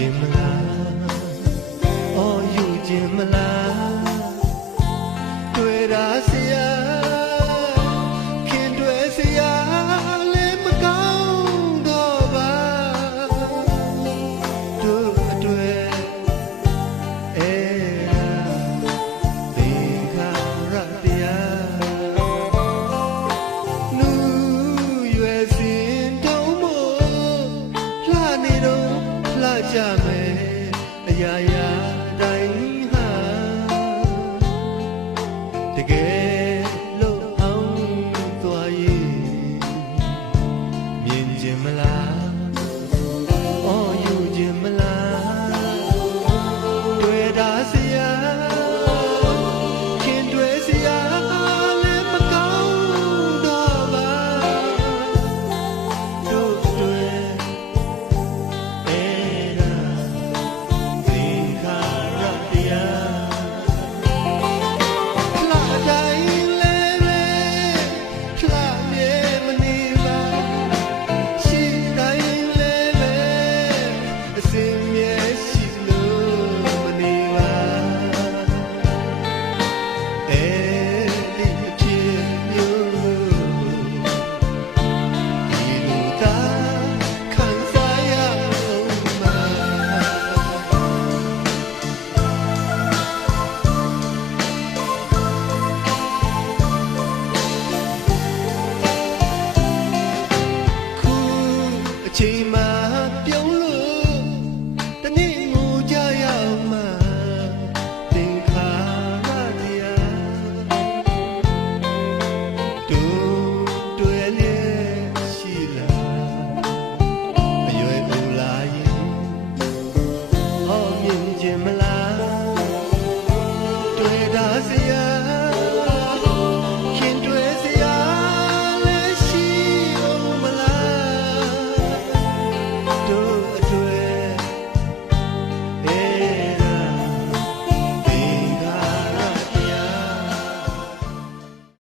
ခြင်းမလားအော်ယူခြင်းမလား ကြမယ်အရာရာတိုင်းဟာတကယ်လို့အောင်သွားရင်မြင်ခြင်းမလား 寂寞。